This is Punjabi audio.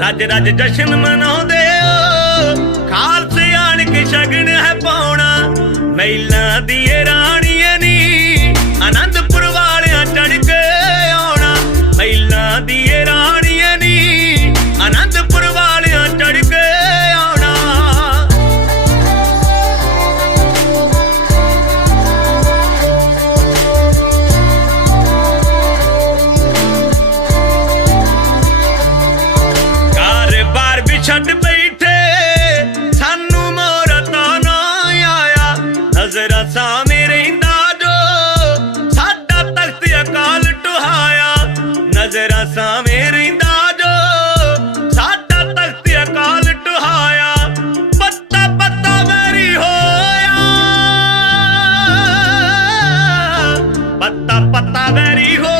ਰੱਜ ਰੱਜ ਜਸ਼ਨ ਮਨਾਉਂਦੇ ਓ ਖਾਲਸੇ ਆਣ ਕੇ ਸ਼ਗਨ ਹੈ ਪਾਉਣਾ। ਮਹਿਲਾ ਦੀ ਇਹ ਛੱਡ ਬੈਠੇ। ਸਾਨੂੰ ਮੋਰਾ ਨਾ ਆਇਆ। ਨਜ਼ਰਾਂ ਸਾਵੇਂ ਰਹਿੰਦਾ ਜੋ। ਸਾਡਾ ਤਖਤ ਅਕਾਲ ਟੁਹਾਇਆ। ਨਜ਼ਰਾਂ ਸਾਵੇਂ ਰਹਿੰਦਾ ਜੋ। ਸਾਡਾ ਤਖਤ ਅਕਾਲ ਟੁਹਾਇਆ। ਪੱਤਾ ਪੱਤਾ ਮੇਰੀ ਹੋਇਆ। ਪੱਤਾ ਪੱਤਾ ਮੇਰੀ ਹੋ